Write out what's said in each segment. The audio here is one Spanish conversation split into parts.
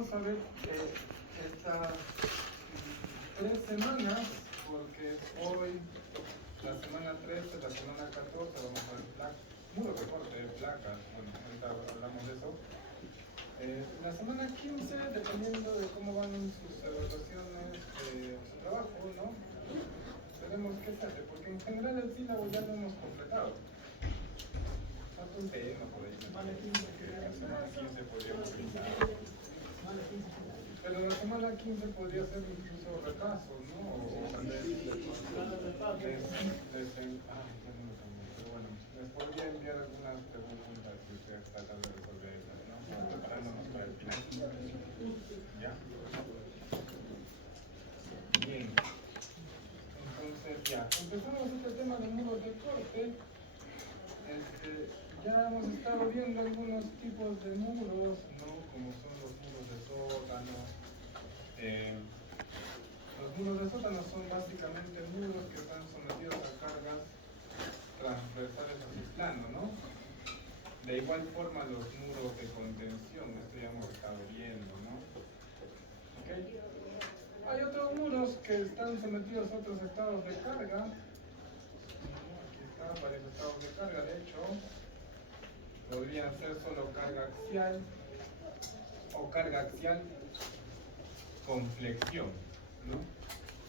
Vamos a ver estas 3 semanas, porque hoy, la semana 13, la semana 14, vamos a ver muro de corte de placas. Bueno, ahorita hablamos de eso. La semana 15, dependiendo de cómo van sus evaluaciones, su trabajo, ¿no? Veremos qué se hace, porque en general el sílabo ya lo hemos completado. Falta un tema por ahí. Semana 15, que la semana 15 podríamos pensar. Pero la semana 15 podría ser incluso repaso, ¿no? Pero bueno, les podría enviar algunas preguntas que ustedes tratan de resolver, ¿no? Preparándonos para el final. ¿Ya? Bien. Entonces, ya. Empezamos este tema de muros de corte. Ya hemos estado viendo algunos tipos de muros, ¿no? Como son los muros de sótano. Los muros de sótano son básicamente muros que están sometidos a cargas transversales hacia el plano, ¿no? De igual forma los muros de contención, esto ya hemos estado viendo, ¿no? ¿Okay? Hay otros muros que están sometidos a otros estados de carga. Aquí están varios estados de carga, de hecho. Podrían ser solo carga axial o carga axial con flexión, ¿no?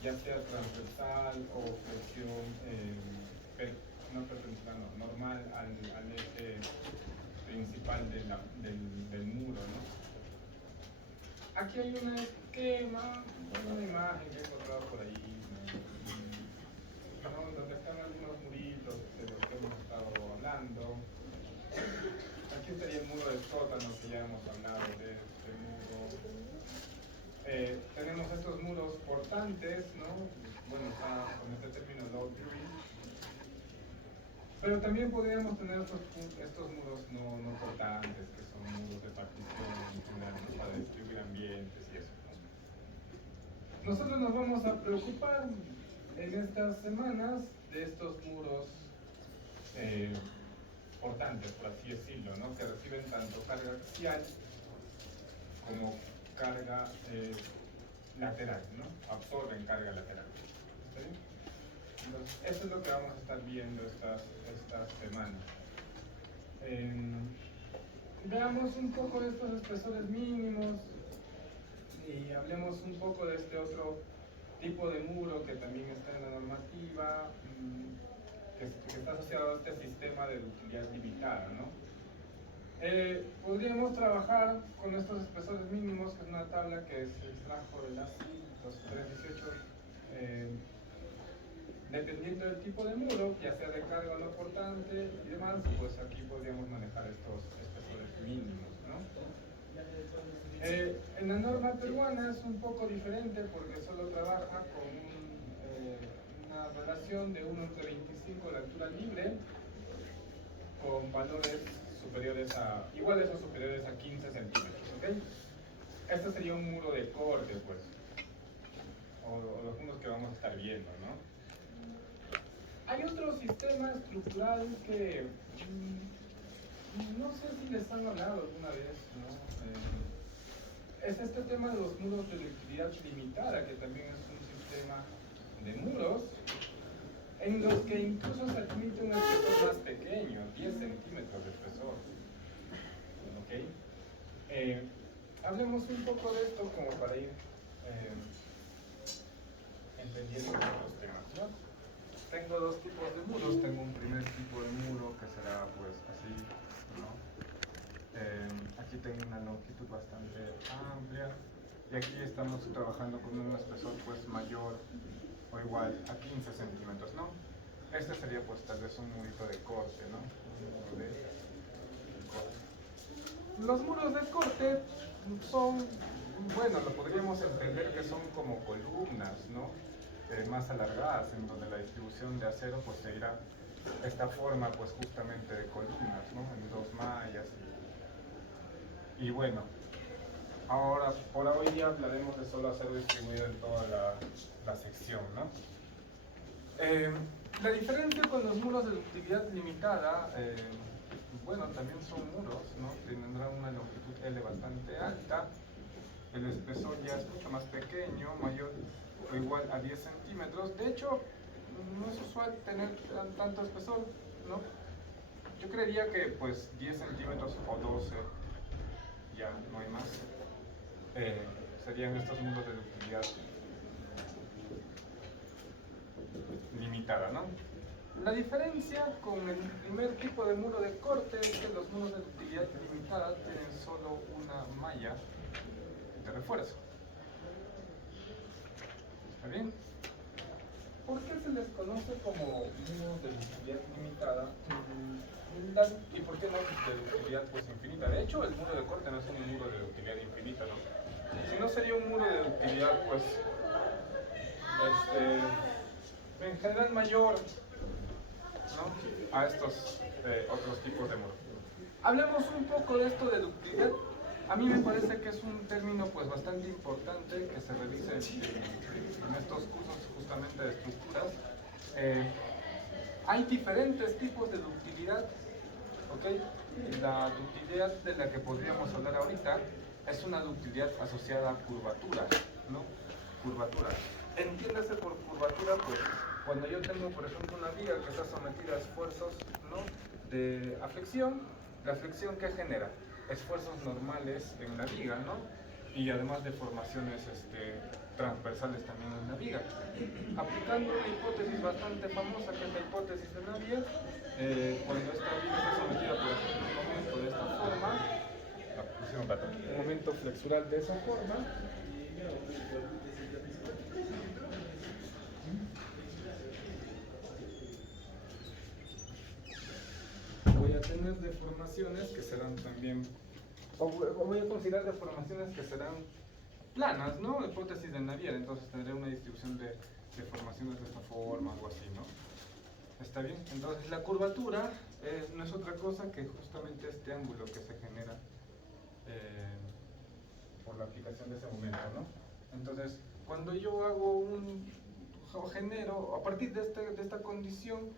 Ya sea transversal o flexión no perpendicular, no, normal al eje principal del muro, ¿no? Aquí hay un esquema, una imagen que he encontrado por ahí, ¿no? Donde están algunos muritos de los que hemos estado hablando. Aquí estaría el muro de sótano, que ya hemos hablado de este muro. Tenemos estos muros portantes, ¿no? Bueno, está con este término low building. Pero también podríamos tener estos muros no portantes, que son muros de partición en general, ¿no? Para distribuir ambientes y eso, ¿no? Nosotros nos vamos a preocupar en estas semanas de estos muros portantes, por así decirlo, ¿no? Que reciben tanto carga axial como carga lateral, ¿no? Absorben carga lateral. ¿Está bien? Entonces, eso es lo que vamos a estar viendo estas semanas. Veamos un poco de estos espesores mínimos y hablemos un poco de este otro tipo de muro que también está en la normativa, que está asociado a este sistema de ductilidad limitada, ¿no? Podríamos trabajar con estos espesores mínimos, que es una tabla que se extrajo de la CIL 2318, dependiendo del tipo de muro, ya sea de carga o no portante y demás, pues aquí podríamos manejar estos espesores mínimos, ¿no? En la norma peruana es un poco diferente porque solo trabaja con una relación de 1/25 de altura libre con valores iguales o superiores a 15 centímetros, ¿ok? Este sería un muro de corte, pues, o los muros que vamos a estar viendo, ¿no? Hay otro sistema estructural que no sé si les han hablado alguna vez, ¿no? Es este tema de los muros de ductilidad limitada, que también es un sistema de muros en los que incluso se admite un espesor más pequeño, 10 centímetros de espesor. ¿Ok? Hablemos un poco de esto como para ir entendiendo los temas, ¿no? Tengo dos tipos de muros. Tengo un primer tipo de muro que será pues así, ¿no? Aquí tengo una longitud bastante amplia y aquí estamos trabajando con un espesor pues mayor o igual a 15 centímetros, ¿no? Este sería pues tal vez un murito de corte, ¿no? Un muro de corte. Los muros de corte son, bueno, lo podríamos entender que son como columnas, ¿no? Más alargadas, en donde la distribución de acero pues seguirá esta forma pues justamente de columnas, ¿no? En dos mallas y bueno, ahora por hoy hablaremos de solo acero distribuido en toda la sección, ¿no? La diferencia con los muros de ductilidad limitada, bueno, también son muros, ¿no? Tendrán una longitud L bastante alta caso ya es mucho más pequeño, mayor o igual a 10 centímetros. De hecho, no es usual tener tanto espesor, ¿no? Yo creería que pues 10 centímetros o 12, ya no hay más, serían estos muros de ductilidad limitada, ¿no? La diferencia con el primer tipo de muro de corte es que los muros de ductilidad limitada tienen solo una malla de refuerzo. ¿Está bien? ¿Por qué se les conoce como muros de ductilidad limitada? ¿Y por qué no de ductilidad pues infinita? De hecho, el muro de corte no es un muro de ductilidad infinita, ¿no? Si no sería un muro de ductilidad, pues, en general mayor, ¿no? A estos otros tipos de muros. Hablemos un poco de esto de ductilidad. A mí me parece que es un término pues bastante importante que se revise en estos cursos justamente de estructuras. Hay diferentes tipos de ductilidad, ¿ok? La ductilidad de la que podríamos hablar ahorita es una ductilidad asociada a curvatura, ¿no? Curvatura. Entiéndase por curvatura, pues, cuando yo tengo, por ejemplo, una viga que está sometida a esfuerzos, ¿no?, de aflexión, la flexión que genera esfuerzos normales en la viga, ¿no? Y además deformaciones transversales también en la viga. Aplicando una hipótesis bastante famosa, que es la hipótesis de Navier, cuando esta viga está sometida, por ejemplo, un momento de esta forma, un momento flexural de esa forma, voy a tener deformaciones que serán también, o voy a considerar deformaciones que serán planas, ¿no? Hipótesis de Navier, entonces tendré una distribución de deformaciones de esta forma, algo así, ¿no? ¿Está bien? Entonces la curvatura no es otra cosa que justamente este ángulo que se genera por la aplicación de ese momento, ¿no? Entonces, cuando yo hago genero, a partir de esta condición,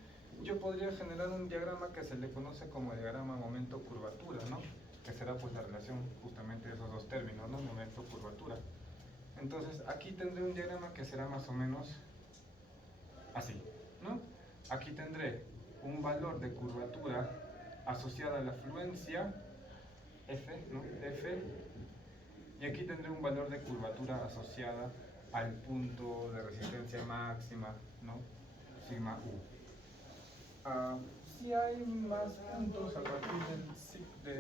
yo podría generar un diagrama que se le conoce como diagrama momento-curvatura, ¿no? Que será pues la relación justamente de esos dos términos, ¿no? Momento-curvatura. Entonces, aquí tendré un diagrama que será más o menos así, ¿no? Aquí tendré un valor de curvatura asociada a la fluencia, F, ¿no? F, y aquí tendré un valor de curvatura asociada al punto de resistencia máxima, ¿no? Sigma U. Sí hay más puntos a partir de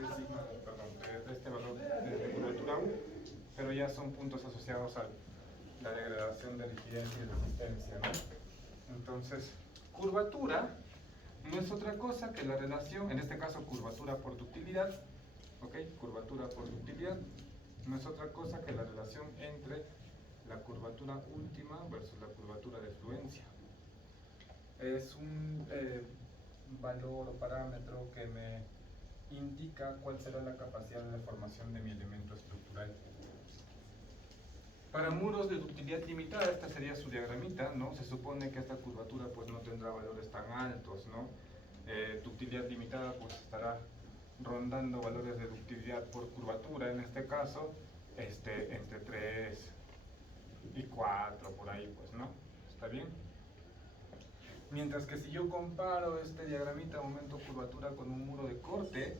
este valor de curvatura U, pero ya son puntos asociados a la degradación de rigidez y resistencia, ¿no? Entonces, curvatura no es otra cosa que la relación, en este caso curvatura por ductilidad, ¿ok? Curvatura por ductilidad no es otra cosa que la relación entre la curvatura última versus la curvatura de fluencia. Es un valor o parámetro que me indica cuál será la capacidad de deformación de mi elemento estructural. Para muros de ductilidad limitada, esta sería su diagramita, ¿no? Se supone que esta curvatura pues no tendrá valores tan altos, ¿no? Ductilidad limitada pues estará rondando valores de ductilidad por curvatura, en este caso, entre 3 y 4, por ahí, pues, ¿no? ¿Está bien? Mientras que si yo comparo este diagramita momento-curvatura con un muro de corte,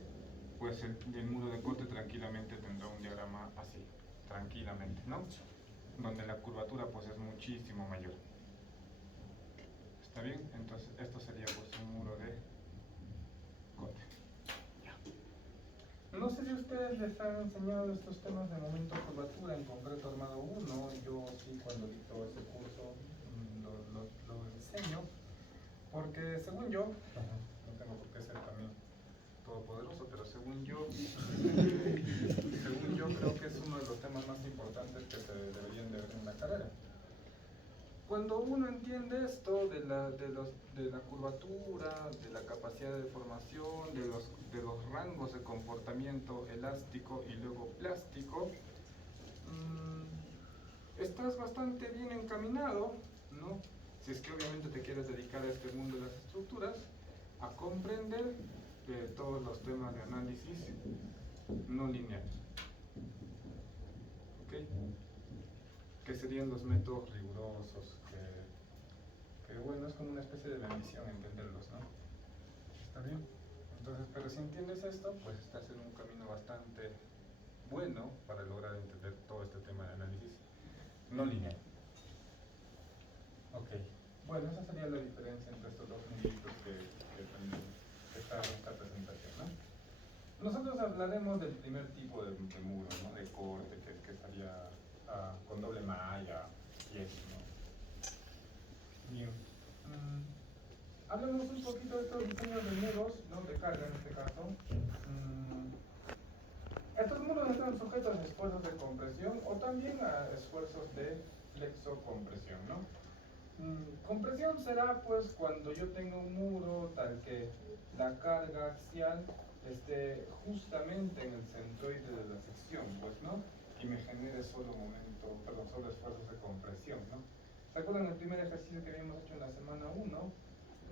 pues el muro de corte tranquilamente tendrá un diagrama así, tranquilamente, ¿no? Donde la curvatura pues es muchísimo mayor. ¿Está bien? Entonces esto sería pues un muro de corte. No sé si ustedes les han enseñado estos temas de momento-curvatura, en concreto Armado 1, yo sí cuando dicto ese curso lo enseño, porque según yo, no tengo por qué ser también todopoderoso, pero según yo creo que es uno de los temas más importantes que se deberían de ver en la carrera. Cuando uno entiende esto de la curvatura, de la capacidad de deformación, de los rangos de comportamiento elástico y luego plástico, estás bastante bien encaminado, ¿no? Si es que obviamente te quieres dedicar a este mundo de las estructuras, a comprender todos los temas de análisis no lineales. ¿Ok? que serían los métodos rigurosos, que bueno, es como una especie de bendición entenderlos, ¿no? ¿Está bien? Entonces, pero si entiendes esto, pues estás en un camino bastante bueno para lograr entender todo este tema de análisis no lineal. Ok, bueno, esa sería la diferencia entre estos dos muritos que también está en esta presentación, ¿no? Nosotros hablaremos del primer tipo de muro, ¿no? De corte, que estaría con doble malla y eso, ¿no? Bien. Hablemos un poquito de estos diseños de muros, ¿no? De carga en este caso. Estos muros están sujetos a esfuerzos de compresión o también a esfuerzos de flexocompresión, ¿no? Compresión será pues cuando yo tengo un muro tal que la carga axial esté justamente en el centroide de la sección, pues, ¿no? Y me genere solo esfuerzos de compresión, ¿no? ¿Se acuerdan el primer ejercicio que habíamos hecho en la semana 1?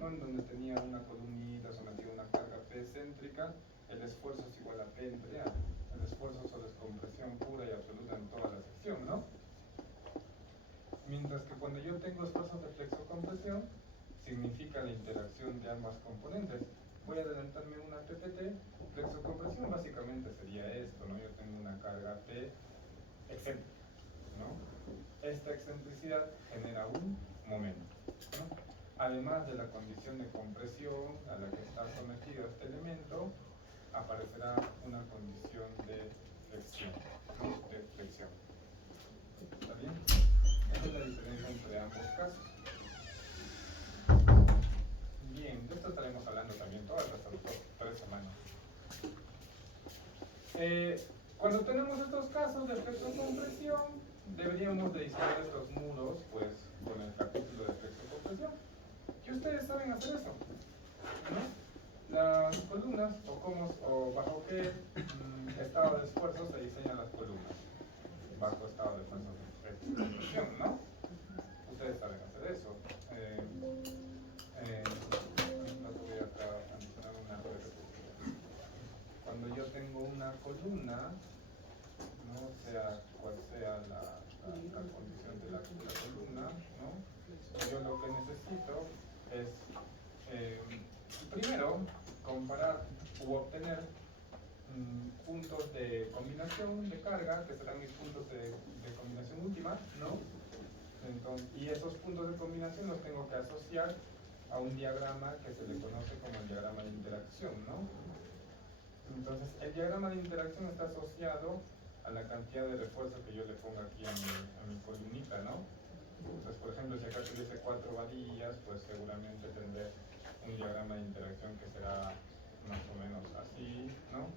¿No? En donde tenía una columnita sometida a una carga P céntrica, el esfuerzo es igual a P entre A. El esfuerzo solo es compresión pura y absoluta en toda la sección, ¿no? Mientras que cuando yo tengo esfuerzos de flexocompresión, significa la interacción de ambas componentes. Voy a adelantarme una PPT. Flexocompresión básicamente sería esto, ¿no? Yo tengo una carga P excéntrica, ¿no? Esta excentricidad genera un momento, ¿no? Además de la condición de compresión a la que está sometido este elemento, aparecerá una condición de flexión, ¿no? De flexión. ¿Está bien? Esa es la diferencia entre ambos casos. Bien, de esto estaremos hablando también todas las 3 semanas. Cuando tenemos estos casos de flexocompresión, deberíamos de diseñar estos muros pues, con el capítulo de flexocompresión. Y ustedes saben hacer eso, ¿no? Las columnas, o bajo qué estado de esfuerzo se diseñan las columnas. Bajo estado de flexocompresión, ¿no? Ustedes saben hacer eso. No te voy a mencionar una cuando yo tengo una columna, no sea cual sea la condición de la columna, ¿no? Yo lo que necesito es primero comparar u obtener puntos de combinación de carga, que serán mis puntos de combinación última, ¿no? Entonces, y esos puntos de combinación los tengo que asociar a un diagrama que se le conoce como el diagrama de interacción, ¿no? Entonces, el diagrama de interacción está asociado a la cantidad de refuerzo que yo le pongo aquí a mi columnita, ¿no? Entonces, por ejemplo, si acá tuviese 4 varillas, pues seguramente tendré un diagrama de interacción que será más o menos así, ¿no?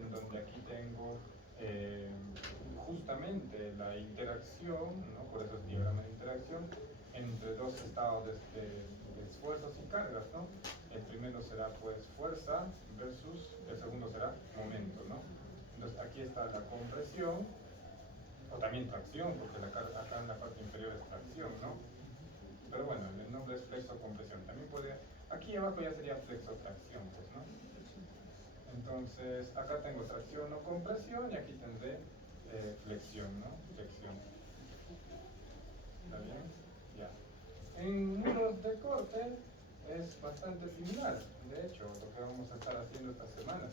En donde aquí tengo justamente la interacción, ¿no? Por eso es diagrama de interacción, entre dos estados de esfuerzos y cargas, ¿no? El primero será pues fuerza versus el segundo será momento, ¿no? Entonces aquí está la compresión, o también tracción, porque acá en la parte inferior es tracción, ¿no? Pero bueno, el nombre es flexocompresión. También puede, aquí abajo ya sería flexotracción, pues, ¿no? Entonces, acá tengo tracción o compresión y aquí tendré flexión, ¿no? Flexión. ¿Está bien? Ya. En muros de corte es bastante similar, de hecho, lo que vamos a estar haciendo esta semana.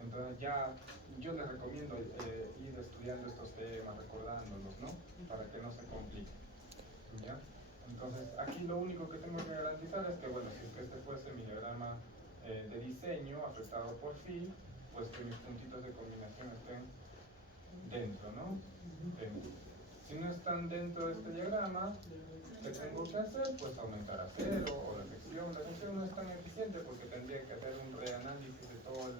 Entonces ya yo les recomiendo ir estudiando estos temas, recordándolos, ¿no? Para que no se complique. ¿Ya? Entonces aquí lo único que tengo que garantizar es que, bueno, si es que este fuese mi diagrama de diseño afectado por phi, pues que mis puntitos de combinación estén dentro, ¿no? Dentro. Si no están dentro de este diagrama, ¿qué tengo que hacer? Pues aumentar a 0 o la sección. La sección no es tan eficiente porque tendría que hacer un reanálisis de todo el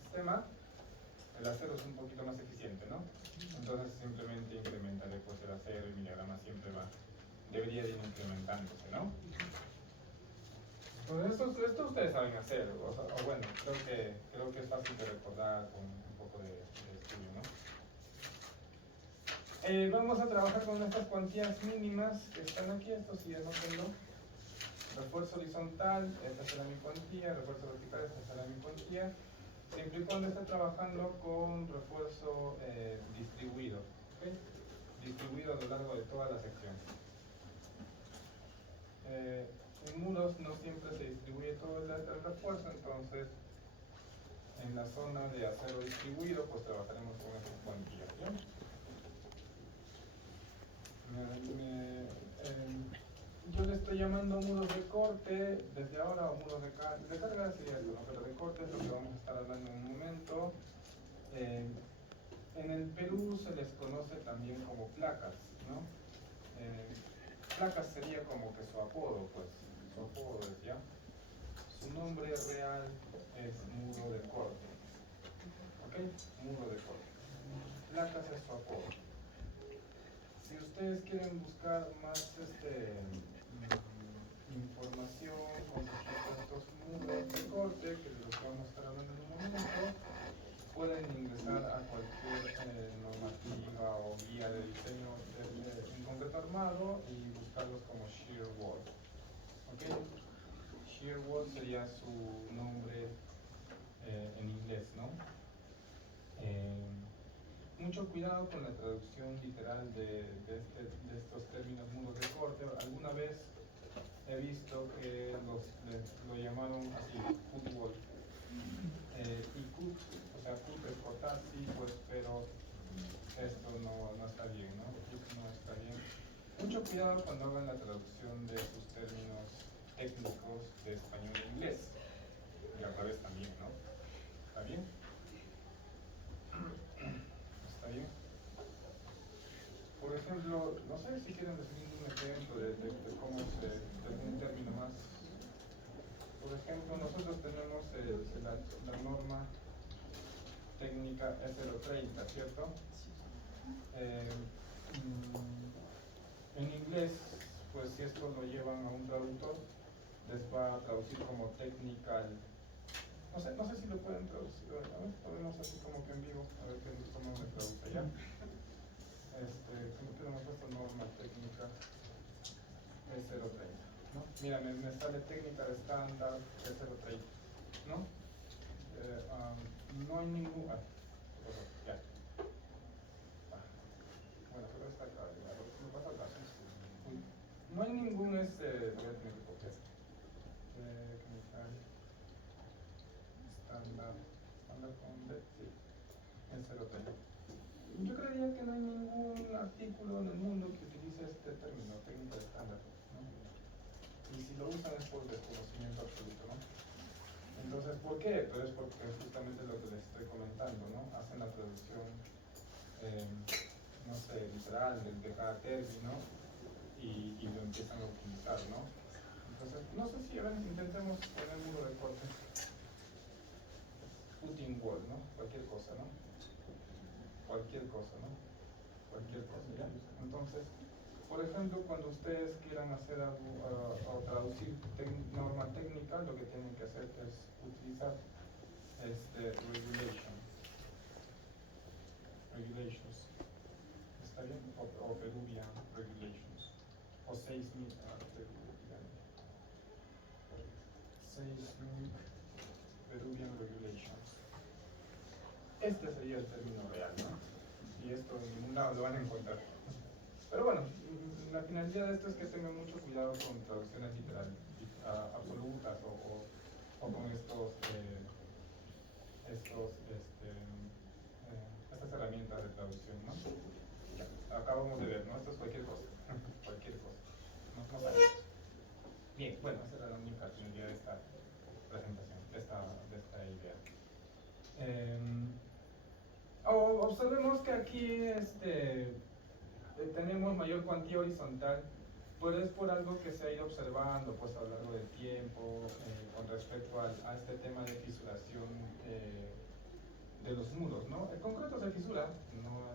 sistema. El acero es un poquito más eficiente, ¿no? Entonces simplemente incrementaré pues el acero y mi diagrama siempre debería ir incrementándose, ¿no? Pues esto ustedes saben hacer, o bueno, creo que es fácil de recordar con un poco de estudio, ¿no? Vamos a trabajar con estas cuantías mínimas que están aquí, esto sí anótenlo. Refuerzo horizontal, esta será mi cuantía, refuerzo vertical, esta será mi cuantía, siempre y cuando esté trabajando con refuerzo distribuido, ¿okay? Distribuido de toda la sección. En muros no siempre se distribuye todo el refuerzo, entonces en la zona de acero distribuido pues trabajaremos con esas cuantías, ¿bien? Yo le estoy llamando muros de corte desde ahora, o muros de carga sería eso, ¿no? Pero de corte es lo que vamos a estar hablando en un momento. En el Perú se les conoce también como placas, ¿no? Placas sería como que su apodo, pues, su apodo es, ¿ya? Su nombre real es muro de corte, ¿ok? Muro de corte. Placas es su apodo. Si ustedes quieren buscar más información con respecto a estos muros de corte, que es de lo que vamos a estar hablando en un momento, pueden ingresar a cualquier normativa o guía de diseño en concreto armado y buscarlos como shear wall. ¿Ok? Shear wall sería su nombre en inglés, ¿no? Mucho cuidado con la traducción literal de estos términos muros de corte. Alguna vez he visto que lo llamaron así, cut wall. Y cut, o sea, cut es cortar, sí, pues, pero esto no está bien, ¿no? Cut no está bien. Mucho cuidado cuando hagan la traducción de sus términos técnicos de español a inglés. Y al revés también, ¿no? ¿Está bien? ¿Está bien? Por ejemplo, no sé si quieren definir un ejemplo de cómo de un término más. Por ejemplo, nosotros tenemos la norma técnica E030, ¿cierto? En inglés, pues si esto lo llevan a un traductor, les va a traducir como technical. No sé si lo pueden traducir. A ver, ponemos así como que en vivo, a ver cómo me traduce ya. Como que hemos puesto norma técnica E030, ¿no? Mira, me sale técnica de estándar E030, ¿no? No hay ningún... ya. Bueno, pero está acá, me pasa acá. No hay ningún voy a tener que copiar. Estándar con D, sí, E030. Yo creería que no hay ningún artículo en el mundo que utilice este término, técnica de estándar, ¿no? Y si lo usan es por desconocimiento absoluto, ¿no? Entonces, ¿por qué? Pues es porque justamente lo que les estoy comentando, ¿no? Hacen la traducción, no sé, literal de cada término y lo empiezan a utilizar, ¿no? Entonces, no sé si, a ver, intentemos poner muro de corte. Putting wall, ¿no? Cualquier cosa, ¿no? Cualquier cosa, ¿no? Cualquier cosa, ¿ya? Entonces, por ejemplo, cuando ustedes quieran hacer algo o traducir norma técnica, lo que tienen que hacer es utilizar regulations, ¿está bien? O Peruvian regulations, o seismic Peruvian regulations. Este sería el término real, ¿no? Y esto en ningún lado lo van a encontrar. Pero bueno, la finalidad de esto es que tengan mucho cuidado con traducciones literales, absolutas o con estas herramientas de traducción, ¿no? Ya, acabamos de ver, ¿no? Esto es cualquier cosa, cualquier cosa, no sabemos. Bien, bueno, esa era la única finalidad de esta presentación, de esta idea. Observemos que aquí tenemos mayor cuantía horizontal, pero es por algo que se ha ido observando pues, a lo largo del tiempo con respecto a este tema de fisuración de los muros, ¿no? El concreto se fisura, no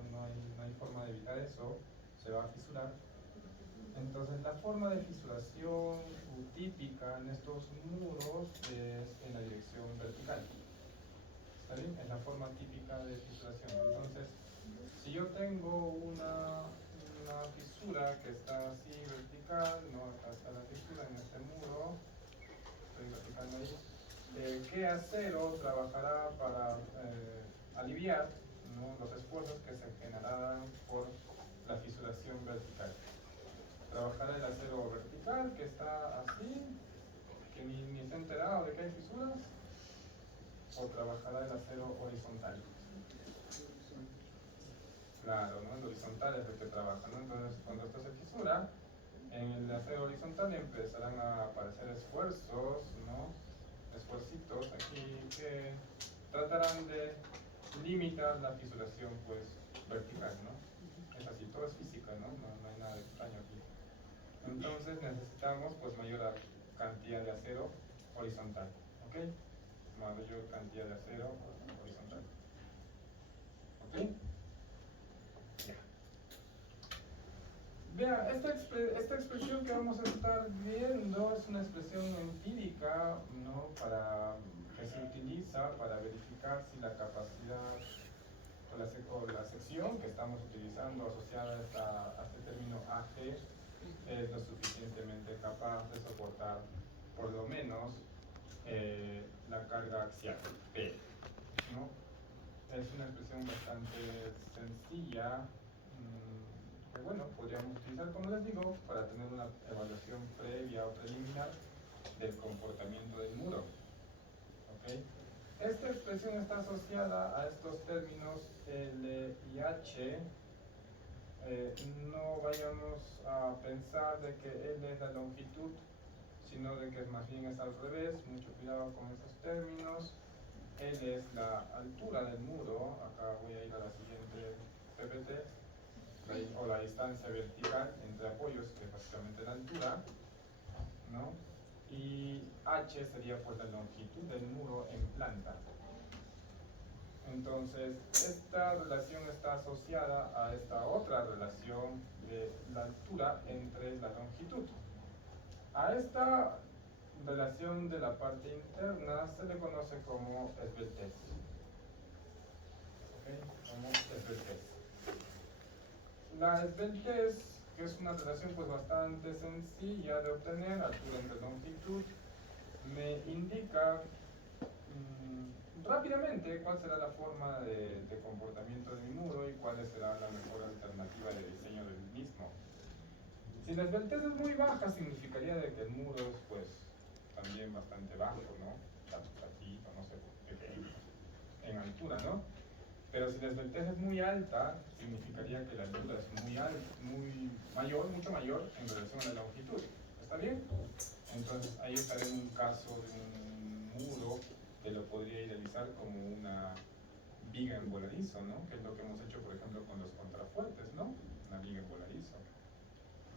hay forma de evitar eso, se va a fisurar. Entonces la forma de fisuración típica en estos muros es en la dirección vertical. ¿Está bien? Es la forma típica de fisuración. Entonces, si yo tengo una fisura que está así vertical, ¿no? Acá está la fisura en este muro, estoy verticando ahí. ¿Qué acero trabajará para aliviar, ¿no? los esfuerzos que se generarán por la fisuración vertical? o trabajará el acero horizontal? Claro, ¿no? El horizontal es el que trabaja, ¿no? Entonces, cuando esto se fisura, en el acero horizontal empezarán a aparecer esfuerzos, ¿no? Esfuercitos aquí que tratarán de limitar la fisuración, pues, vertical, ¿no? Es así, todo es física, ¿no? No hay nada de extraño aquí. Entonces necesitamos, pues, mayor cantidad de acero horizontal, ¿ok? Mayor cantidad de acero horizontal, ¿ok? Ya. Vea, esta expresión que vamos a estar viendo es una expresión empírica, ¿no? Que se utiliza para verificar si la capacidad o la sección que estamos utilizando asociada a este término AG es lo suficientemente capaz de soportar por lo menos la carga axial P, ¿no? Es una expresión bastante sencilla, que bueno, podríamos utilizar, como les digo, para tener una evaluación previa o preliminar del comportamiento del muro, ¿ok? Esta expresión está asociada a estos términos L y H. No vayamos a pensar de que L es la longitud, sino de que más bien es al revés. Mucho cuidado con esos términos. L es la altura del muro. Acá voy a ir a la siguiente PPT, o la distancia vertical entre apoyos, que es básicamente la altura, ¿no? Y H sería pues la longitud del muro en planta. Entonces, esta relación está asociada a esta otra relación de la altura entre la longitud. A esta relación de la parte interna se le conoce como esbeltez. ¿Okay? Como esbeltez. La esbeltez, que es una relación pues bastante sencilla de obtener, altura entre longitud, me indica rápidamente cuál será la forma de comportamiento de mi muro y cuál será la mejor alternativa de diseño del mismo. Si la esbeltez es muy baja, significaría de que el muro es pues también bastante bajo, ¿no? Platito, no sé, pequeño, en altura, ¿no? Pero si la esbeltez es muy alta, significaría que la altura es muy mayor, mucho mayor en relación a la longitud. ¿Está bien? Entonces ahí estaré en un caso de un muro que lo podría idealizar como una viga en voladizo, ¿no? Que es lo que hemos hecho, por ejemplo, con los contrafuertes, ¿no? Una viga en voladizo.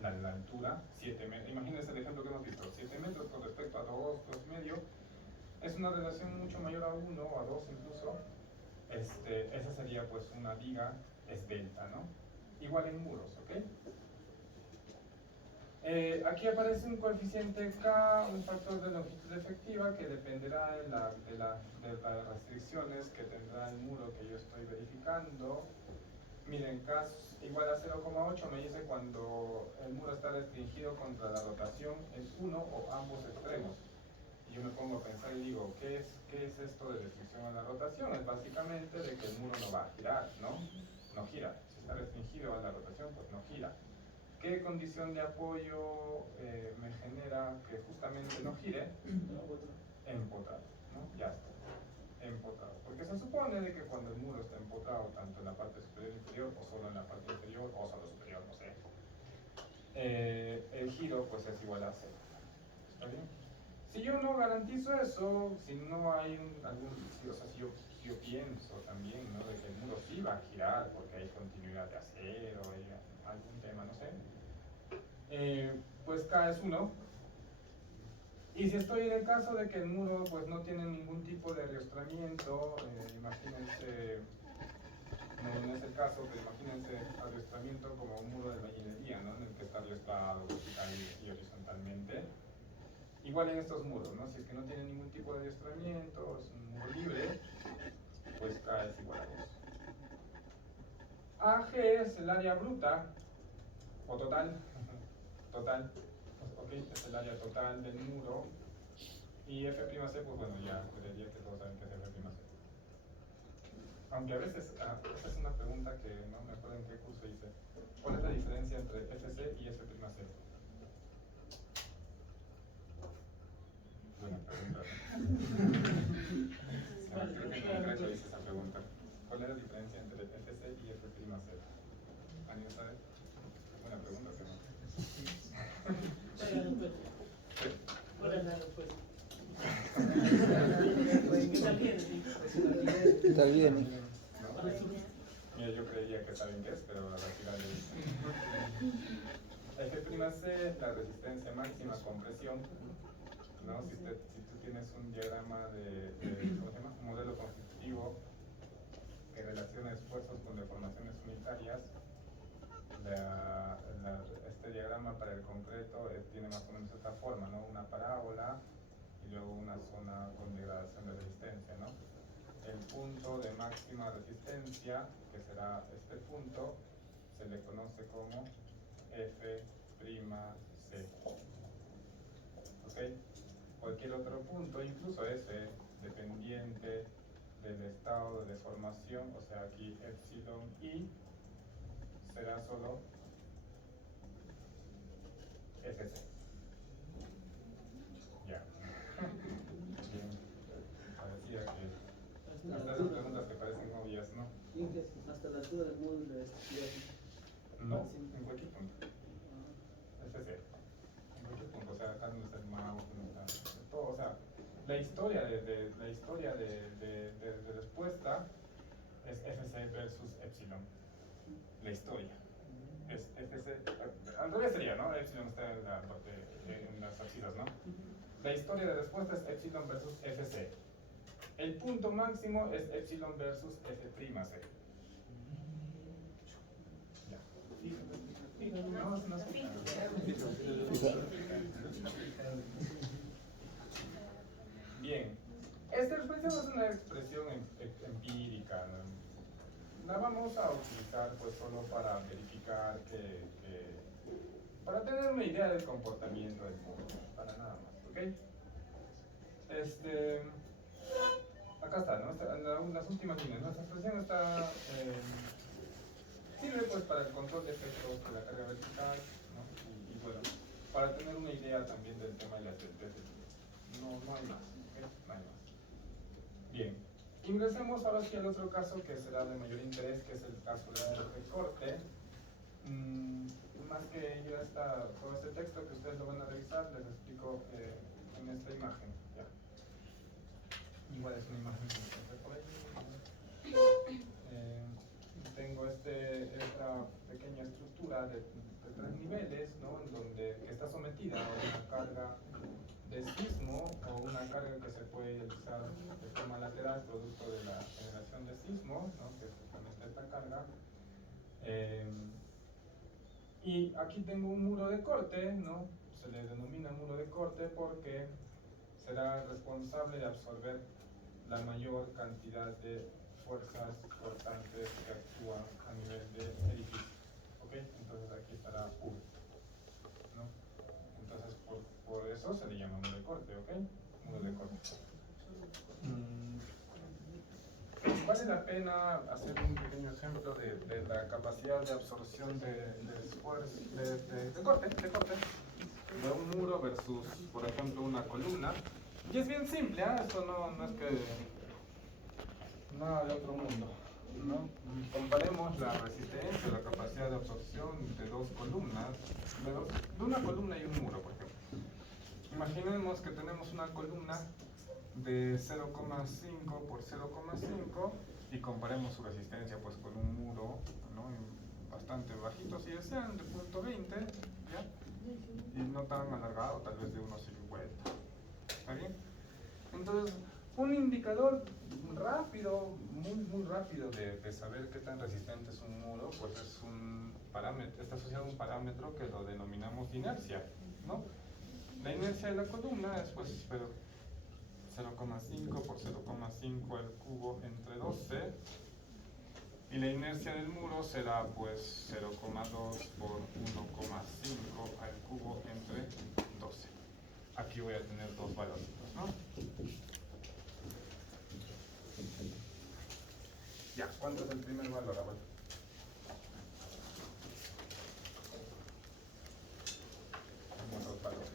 La altura, 7 metros, imagínense el ejemplo que hemos visto, 7 metros con respecto a 2, 2,5, es una relación mucho mayor a 1 o a 2 incluso. Esa sería pues una viga esbelta, ¿no? Igual en muros, ¿ok? Aquí aparece un coeficiente K, un factor de longitud efectiva que dependerá de las restricciones que tendrá el muro que yo estoy verificando. Miren, K igual a 0,8 me dice cuando el muro está restringido contra la rotación en uno o ambos extremos. Y yo me pongo a pensar y digo, ¿qué es esto de restricción a la rotación? Es básicamente de que el muro no va a girar, ¿no? No gira. Si está restringido a la rotación, pues no gira. ¿Qué condición de apoyo me genera que justamente no gire? Empotrado, ¿no? Ya está. Empotrado. Porque se supone de que cuando el muro está empotrado, tanto en la parte superior e inferior, o solo en la parte inferior, o solo superior, no sé, el giro pues es igual a 0. ¿Está bien? Si yo no garantizo eso, si no hay o sea, si yo pienso también, ¿no? De que el muro sí va a girar porque hay continuidad de acero, hay algún tema, no sé, pues K es 1. Y si estoy en el caso de que el muro pues no tiene ningún tipo de ariostramiento, imagínense, no es el caso, pero imagínense ariostramiento como un muro de albañilería, ¿no? En el que está ariostrado vertical y horizontalmente. Igual en estos muros, ¿no? Si es que no tiene ningún tipo de adiestramiento, es un muro libre, pues K es igual a 2. AG es el área bruta, o total, total, ok, es el área total del muro. Y F'C, pues bueno, ya creería que todos saben que es F'C. Aunque a veces, esa es una pregunta que no me acuerdo en qué curso hice. ¿Cuál es la diferencia entre Fc y F'C? Buena pregunta. C? ¿Alguien sabe? Buena pregunta, ¿sí? ¿Cuál es la respuesta? Está bien. ¿No? Mira, yo creía que saben qué es, pero al final F'(C) es la resistencia máxima con presión, ¿no? Si tú tienes un diagrama ¿cómo se llama? Un modelo constitutivo que relaciona esfuerzos con deformaciones unitarias, este diagrama para el concreto tiene más o menos esta forma, ¿no? Una parábola y luego una zona con degradación de resistencia, ¿no? El punto de máxima resistencia, que será este punto, se le conoce como F'(C). ¿Ok? Cualquier otro punto, incluso ese, dependiente del estado de deformación, o sea aquí epsilon i, será solo Fc. Ya. Bien. Parecía que hasta esas preguntas que parecen obvias, ¿no? Hasta la altura del módulo de No, en cualquier punto. Fc. En cualquier punto, o sea, acá no está el mouse, no está todo, o sea, la historia de respuesta es Fc versus epsilon. La historia es Fc, al revés sería, ¿no? Epsilon está en la parte, en las abscisas, ¿no? La historia de respuesta es epsilon versus Fc. El punto máximo es epsilon versus F'(C). Ya. Bien. Esta expresión es una expresión empírica, ¿no? La vamos a utilizar pues solo para verificar para tener una idea del comportamiento del mundo, para nada más, ¿ok? Acá está, ¿no? En las últimas líneas. Nuestra expresión está, sirve pues para el control de efectos de la carga vertical, ¿no? Y bueno, para tener una idea también del tema de las certezas. No hay más, ¿ok? No hay más. Bien. Ingresemos ahora sí al otro caso que será de mayor interés, que es el caso de muros de corte. Más que ya está todo este texto que ustedes lo van a revisar, les explico en esta imagen. Ya. Igual es una imagen que encontré por ahí. Tengo esta pequeña estructura de 3 niveles, ¿no? En donde que está sometida a una carga de sismo o una carga que se puede realizar de forma lateral producto de la generación de sismo, ¿no? Que es justamente esta carga. Y aquí tengo un muro de corte, ¿no? Se le denomina muro de corte porque será responsable de absorber la mayor cantidad de fuerzas cortantes que actúan a nivel de edificio. ¿Ok? Entonces aquí estará U, ¿no? Entonces por eso se le llama muro de corte, ¿ok? Muro de corte. Vale la pena hacer un pequeño ejemplo de la capacidad de absorción de corte, de un muro versus, por ejemplo, una columna. Y es bien simple, ¿eh? Esto no es que nada de otro mundo, ¿no? Comparemos la resistencia, la capacidad de absorción de dos columnas, de una columna y un muro, por ejemplo. Imaginemos que tenemos una columna de 0,5 por 0,5 y comparemos su resistencia pues con un muro, ¿no? Bastante bajito si desean, de 0.20, ¿ya? Y no tan alargado, tal vez de 1,50. ¿Está bien? Entonces, un indicador rápido, muy rápido de saber qué tan resistente es un muro, pues es un parámetro, está asociado a un parámetro que lo denominamos inercia, ¿no? La inercia de la columna es pues 0,5 por 0,5 al cubo entre 12, y la inercia del muro será pues 0,2 por 1,5 al cubo entre 12. Aquí voy a tener dos valores, ¿no? Ya, ¿cuánto es el primer valor ahora? Tenemos dos valores.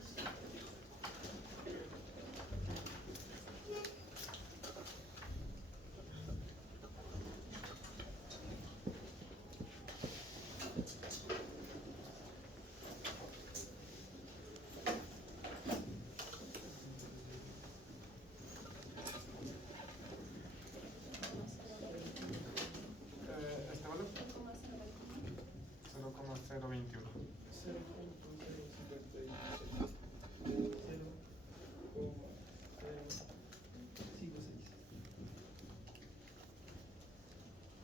0,21. 0,056.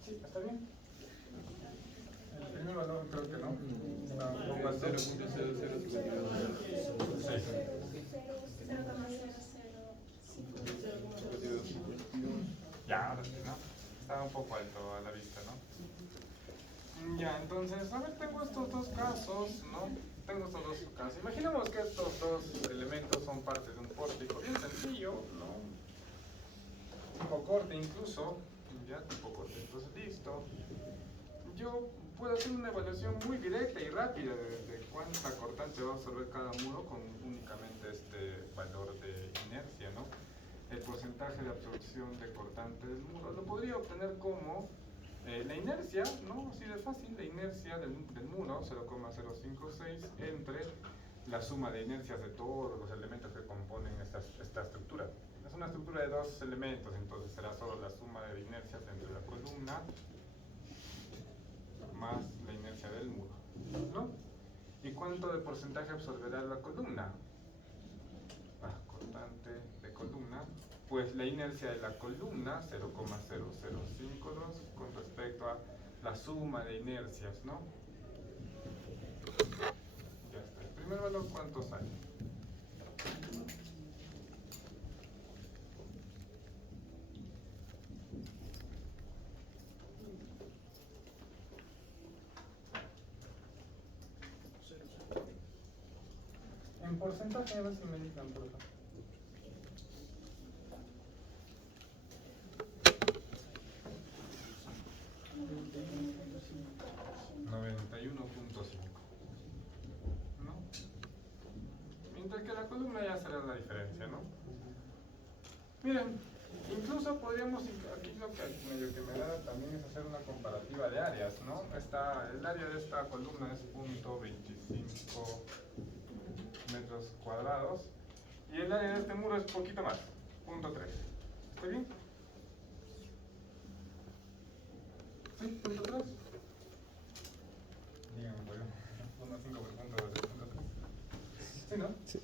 Sí, ¿está bien? El primer valor creo que no. Está un poco alto. 0.0052. Ya, ahora sí, ¿no? Está un poco alto a la vista, ¿no? Ya, entonces, a ver, tengo estos dos casos, ¿no? Tengo estos dos casos. Imaginemos que estos dos elementos son parte de un pórtico bien sencillo, ¿no? Tipo corte incluso, ya, tipo corte. Entonces, listo. Yo puedo hacer una evaluación muy directa y rápida de cuánta cortante va a absorber cada muro con únicamente este valor de inercia, ¿no? El porcentaje de absorción de cortante del muro lo podría obtener como la inercia, ¿no? Así de fácil, la inercia del muro, 0,056, entre la suma de inercias de todos los elementos que componen esta estructura. Es una estructura de dos elementos, entonces será solo la suma de inercias entre la columna más la inercia del muro, ¿no? ¿Y cuánto de porcentaje absorberá la columna? Cortante de columna, pues la inercia de la columna, 0,0052, con respecto a la suma de inercias, ¿no? Ya está. El primer valor, ¿cuánto sale? En porcentaje, a ver si me dicen, por favor. 91.5, ¿no? Mientras que la columna ya será la diferencia, ¿no? Miren, incluso podríamos, aquí lo que medio que me da también es hacer una comparativa de áreas, ¿no? El área de esta columna es 0.25 metros cuadrados y el área de este muro es poquito más, 0.3. ¿Está bien? ¿Sí? ¿0.3? Díganme, por ejemplo, 1.5 por punto de 0.3. ¿Sí, no? Sí.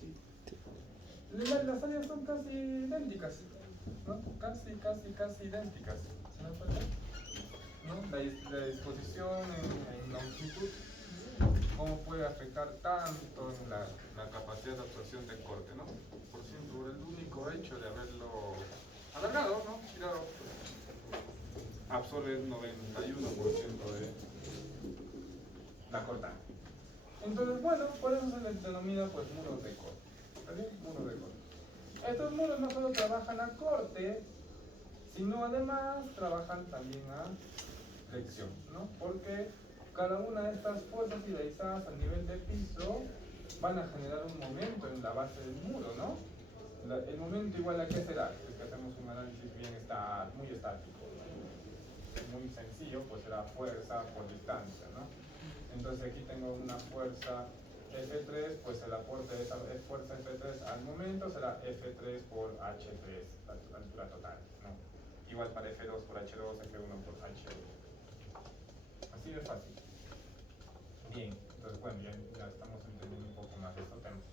Las áreas son casi idénticas, ¿no? Casi idénticas. ¿Se dan cuenta? ¿No? La disposición en longitud, cómo puede afectar tanto en la capacidad de absorción de corte, ¿no? Por el único hecho de haberlo alargado, ¿no? Girado, absorbe el 91% de la cortante. Entonces, bueno, por eso se les denomina pues muros de corte. ¿Está bien? Muros de corte. Estos muros no solo trabajan a corte, sino además trabajan también a flexión, ¿no? Porque cada una de estas fuerzas idealizadas a nivel de piso van a generar un momento en la base del muro, ¿no? El momento igual a qué será, es que hacemos un análisis muy estático, ¿no? Muy sencillo, pues será fuerza por distancia, ¿no? Entonces aquí tengo una fuerza F3, pues el aporte de esa fuerza F3 al momento será F3 por H3, la altura total, ¿no? Igual para F2 por H2, F1 por H1. Así de fácil. Bien, entonces bueno, ya estamos entendiendo un poco más de estos temas.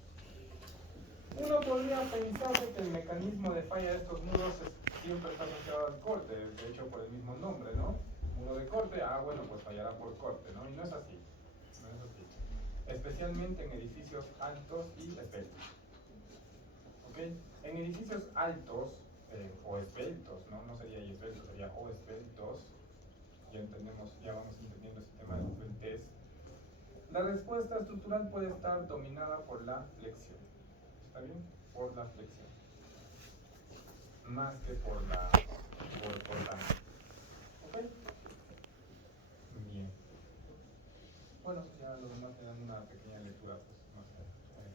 Uno podría pensar que el mecanismo de falla de estos muros siempre está asociado al corte, de hecho por el mismo nombre, ¿no? Muro de corte, bueno, pues fallará por corte, ¿no? Y no es así, no es así. Especialmente en edificios altos y esbeltos. ¿Ok? En edificios altos o esbeltos, ¿no? No sería y esbeltos, sería o esbeltos. Ya vamos entendiendo este tema de esbeltez. La respuesta estructural puede estar dominada por la flexión. ¿Está bien? Por la flexión. Más que por la ¿ok? Bien. Bueno, ya los demás tengan una pequeña lectura, pues, no sé,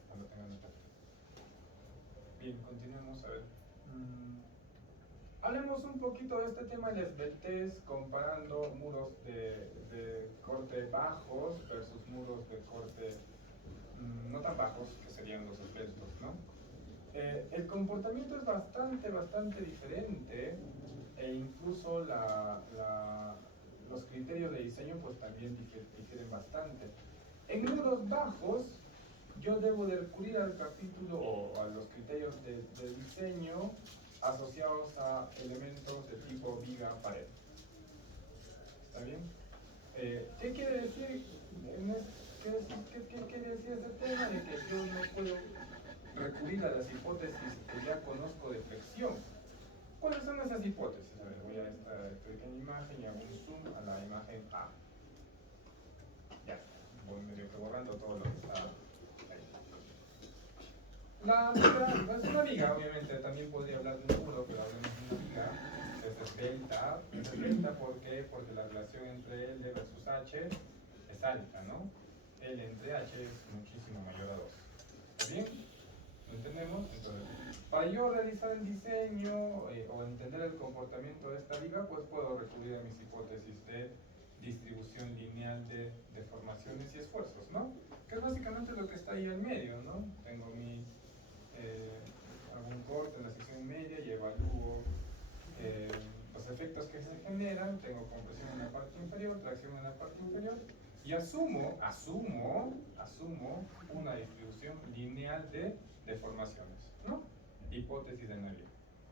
cuando tengan el texto. Bien, continuemos a ver. Hablemos un poquito de este tema de esbeltez comparando muros de corte bajos versus muros de corte no tan bajos, que serían los esbeltos, ¿no? El comportamiento es bastante diferente e incluso los criterios de diseño pues también difieren bastante. En muros bajos, yo debo de recurrir al capítulo o a los criterios de diseño asociados a elementos de tipo viga pared. ¿Está bien? ¿Qué quiere decir? ¿Qué quiere decir ese tema de que yo no puedo recurrir a las hipótesis que ya conozco de flexión? ¿Cuáles son esas hipótesis? A ver, voy a esta pequeña imagen y hago un zoom a la imagen A. Ya, voy medio que borrando todo lo que está ahí. La viga, pues una viga, obviamente, también podría hablar de un muro, pero hablemos de una viga. Es esbelta. Es esbelta, ¿por qué? Porque la relación entre L versus H es alta, ¿no? L entre H es muchísimo mayor a 2. ¿Está bien? ¿Lo entendemos? Entonces, para yo realizar el diseño o entender el comportamiento de esta viga, pues puedo recurrir a mis hipótesis de distribución lineal de deformaciones y esfuerzos, ¿no? Que es básicamente lo que está ahí en medio, ¿no? Tengo mi algún corte en la sección media y evalúo los efectos que se generan. Tengo compresión en la parte inferior, tracción en la parte inferior y asumo una distribución lineal de deformaciones, ¿no? Hipótesis de Navier.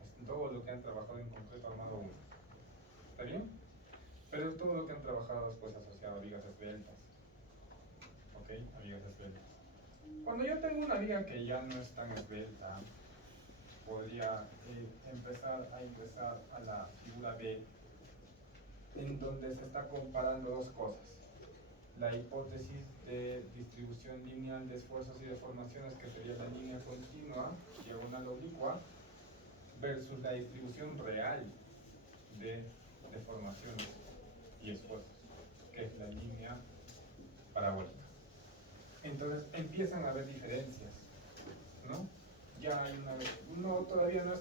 Es todo lo que han trabajado en concreto armado 1. ¿Está bien? Pero es todo lo que han trabajado después asociado a vigas esbeltas. ¿Ok? A vigas esbeltas. Cuando yo tengo una viga que ya no es tan esbelta, podría empezar a ingresar a la figura B, en donde se está comparando dos cosas. La hipótesis de distribución lineal de esfuerzos y deformaciones, que sería la línea continua, diagonal oblicua, versus la distribución real de deformaciones y esfuerzos, que es la línea parabólica. Entonces empiezan a haber diferencias, ¿no? Ya hay todavía no es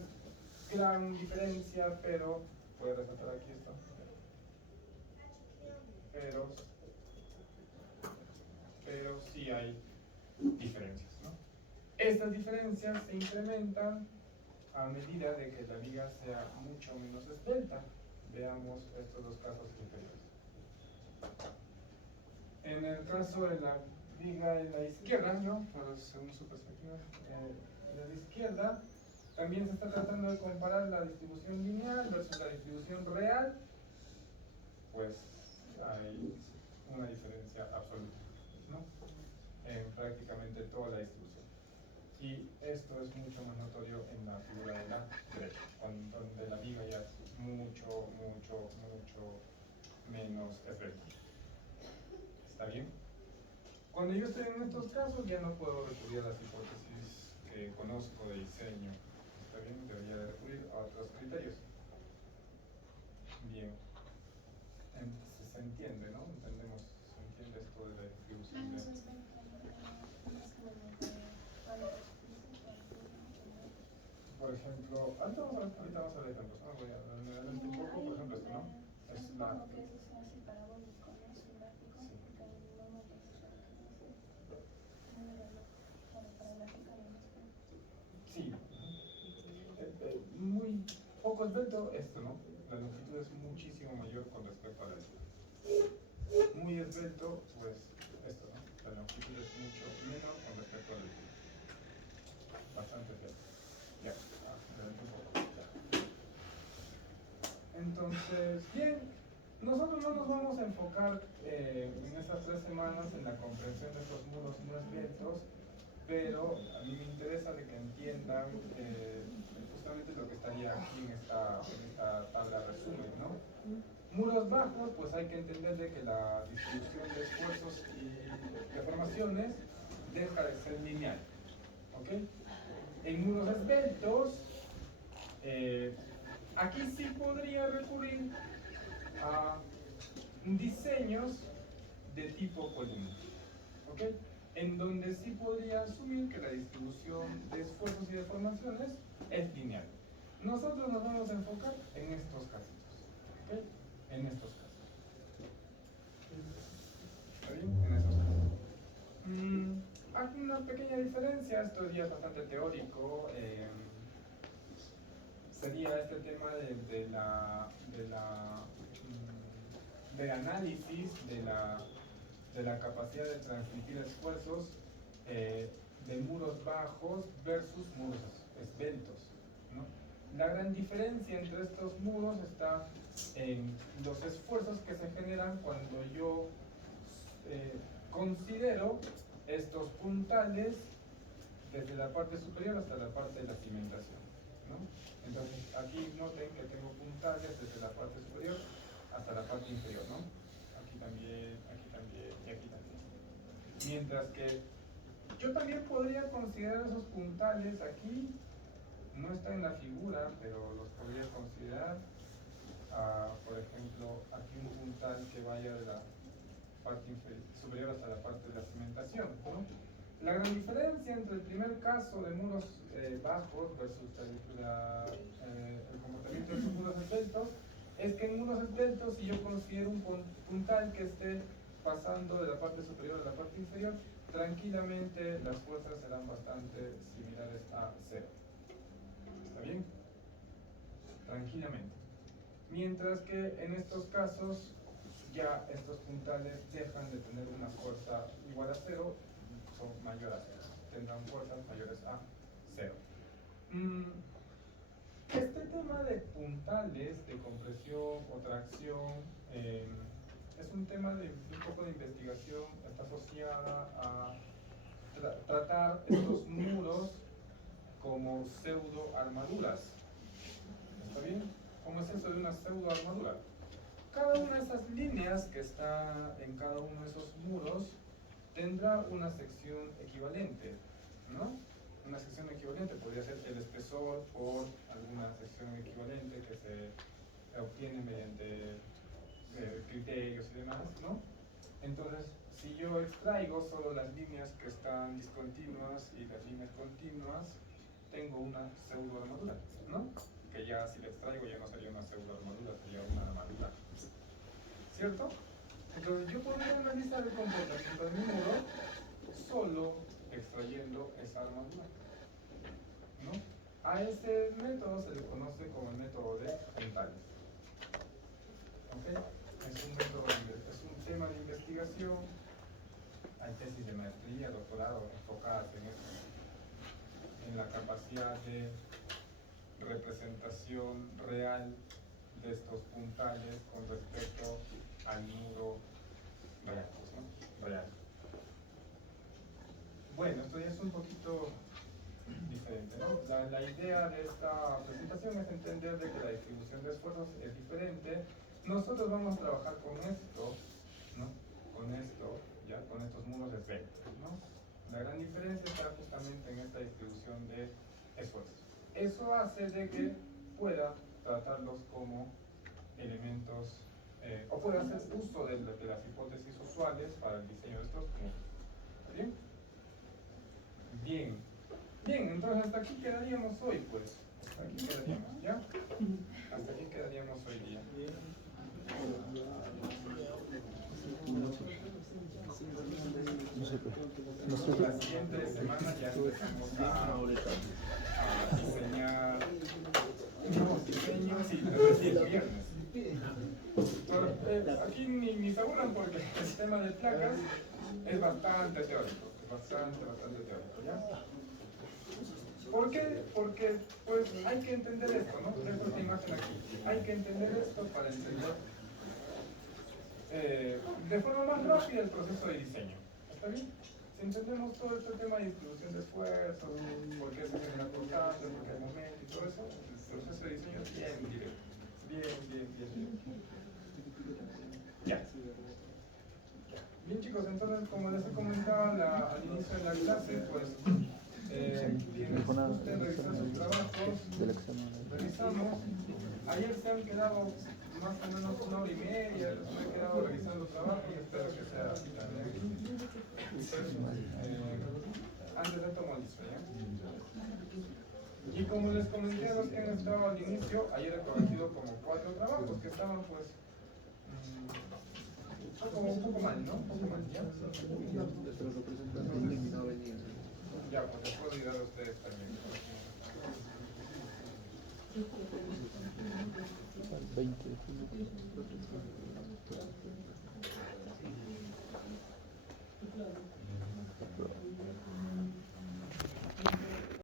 gran diferencia, pero voy a resaltar aquí esto. Pero sí hay diferencias, ¿no? Estas diferencias se incrementan a medida de que la viga sea mucho menos esbelta. Veamos estos dos casos inferiores. En el caso de la viga en la izquierda, ¿no? Según su perspectiva, en la izquierda, también se está tratando de comparar la distribución lineal versus la distribución real. Pues hay una diferencia absoluta, ¿no? En prácticamente toda la distribución. Y esto es mucho más notorio en la figura de la derecha, donde la viga ya es mucho menos esbelta. ¿Está bien? Cuando yo estoy en estos casos ya no puedo recurrir a las hipótesis que conozco de diseño. ¿Está bien? Debería de recurrir a otros criterios. Bien. Entonces, se entiende, ¿no? Entendemos, se entiende esto de la distribución de... Por ejemplo, ahorita vamos a ver ejemplos, ¿no? Voy a darle un poco, por ejemplo, esto, ¿no? Es la... que eso es así parabólico, ¿no? Es un gráfico, Sí. porque no me parece para graficarlo más bien. Sí. Muy poco esbelto esto, ¿no? La longitud es muchísimo mayor con respecto a la altura. Muy esbelto, pues esto, ¿no? La longitud es mucho menor con respecto a la altura. Bastante esbelto. Ya, un poco. Ya. Entonces, bien, nosotros no nos vamos a enfocar en estas 3 semanas en la comprensión de estos muros no esbeltos, pero a mí me interesa de que entiendan justamente lo que estaría aquí en esta tabla resumen, ¿no? Muros bajos, pues hay que entender de que la distribución de esfuerzos y deformaciones deja de ser lineal, ¿ok? En muros esbeltos, aquí sí podría recurrir a diseños de tipo columna, ¿ok? En donde sí podría asumir que la distribución de esfuerzos y deformaciones es lineal. Nosotros nos vamos a enfocar en estos casos, ¿ok? En estos casos. ¿Está bien? En estos casos. Hay una pequeña diferencia, esto ya es bastante teórico. Sería este tema del análisis de de la capacidad de transmitir esfuerzos de muros bajos versus muros esbeltos, ¿no? La gran diferencia entre estos muros está en los esfuerzos que se generan cuando yo considero estos puntales desde la parte superior hasta la parte de la cimentación, ¿no? Entonces aquí noten que tengo puntales desde la parte superior hasta la parte inferior, ¿no? Aquí también y aquí también. Mientras que yo también podría considerar esos puntales aquí, no está en la figura, pero los podría considerar, por ejemplo, aquí un puntal que vaya de la parte superior hasta la parte de la cimentación, ¿no? La gran diferencia entre el primer caso de muros bajos versus el comportamiento de estos muros esbeltos es que en muros esbeltos, si yo considero un puntal que esté pasando de la parte superior a la parte inferior, tranquilamente las fuerzas serán bastante similares a cero. ¿Está bien? Tranquilamente. Mientras que en estos casos ya estos puntales dejan de tener una fuerza igual a cero, son mayores a cero, tendrán fuerzas mayores a cero. Este tema de puntales, de compresión o tracción, es un tema de un poco de investigación, está asociada a tratar estos muros como pseudo armaduras. ¿Está bien? ¿Cómo es eso de una pseudo armadura? Cada una de esas líneas que está en cada uno de esos muros tendrá una sección equivalente, ¿no? Una sección equivalente podría ser el espesor por alguna sección equivalente que se obtiene mediante criterios y demás, ¿no? Entonces, si yo extraigo solo las líneas que están discontinuas y las líneas continuas, tengo una pseudo armadura, ¿no? Que ya si la extraigo ya no sería una pseudo armadura, sería una armadura, ¿cierto? Entonces yo podría analizar el comportamiento de mi muro solo extrayendo esa armadura, ¿no? A ese método se le conoce como el método de puntales. ¿Ok? Es un tema de investigación. Hay tesis de maestría, doctorado enfocadas en esto, en la capacidad de representación real de estos puntales con respecto al muro real, ¿no? Real. Bueno, esto ya es un poquito diferente, ¿no? La idea de esta presentación es entender de que la distribución de esfuerzos es diferente. Nosotros vamos a trabajar con esto, ¿no? Con esto, ya, con estos muros esbeltos, ¿no? La gran diferencia está justamente en esta distribución de esfuerzos. Eso hace de que pueda tratarlos como elementos, o pueda hacer uso de las hipótesis usuales para el diseño de estos muros. ¿Está bien? Bien. Bien, entonces hasta aquí quedaríamos hoy, pues. Hasta aquí quedaríamos, ¿ya? Hasta aquí quedaríamos hoy día. La siguiente semana ya empezamos a diseñar nuevos diseños y recién el viernes. Pero, aquí ni se aburran porque el tema de placas es bastante teórico. Bastante teórico, ¿ya? ¿Por qué? Porque pues hay que entender esto, ¿no? Dejo esta imagen aquí. Hay que entender esto para entender de forma más rápida el proceso de diseño. ¿Está bien? Si entendemos todo este tema de distribución de esfuerzos, por qué se genera constante, por qué hay momento y todo eso, el proceso de diseño es bien directo. Bien. Ya. Bien chicos, entonces como les he comentado al inicio de la clase, pues quienes gusten revisar sus trabajos, revisamos. Ayer se han quedado más o menos 1 hora y media, me he quedado revisando trabajos, espero que sea así también. Antes de tomar listo, ¿ya? Y como les comenté a los que han estado al inicio, ayer he corregido como 4 trabajos que estaban pues como un poco mal, ¿no? Un poco mal, ¿ya? Ya, pues les puedo ayudar a ustedes también. 20.